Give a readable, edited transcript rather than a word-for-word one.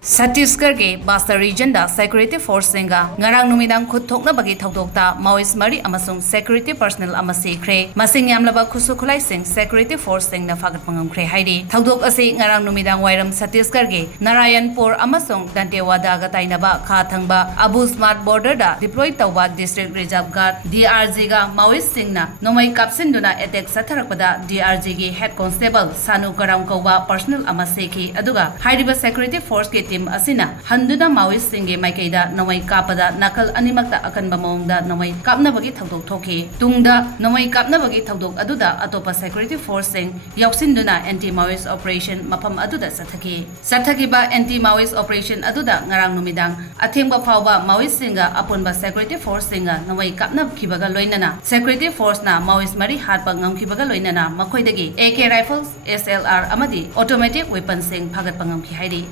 Chhattisgarh ke Basta region da security force Singa ngarang numidang Khut Thoknabagi Thoudok ta Maoist mari amasung security personnel amasi khre masing yamlaba Khutlai sing security force sing na Fagatkhre khre haidi Thoudok ase ngarang numidang wairam Chhattisgarh ke Narayanpur amasung Dantewada ga tainaba kha thangba Abu Smart border da deploy tawba district reserve guard DRG ga Maoist sing na nomai kapsinduna attack satharakpada DRG ge head constable Sanu Karam kauba personnel amasi ki aduga haidiba security force ke team asina handuna Maoist singe maikaida nomai kapada nakal animakta akanba maungda nomai kapnabagi Thoudok thoki tungda nomai kapnabagi Thoudok aduda atopa security force sing yausinduna anti Maoist operation mafam aduda sathaki ba anti Maoist operation aduda ngarang numidang athengba phawba Maoist singa apunba security force singa nomai kapnab khibaga loinana security force na Maoist mari hatpa ngamkhibaga loinana makhoidagi AK rifles SLR amadi automatic weapons sing phagatpa ngamkhi haidi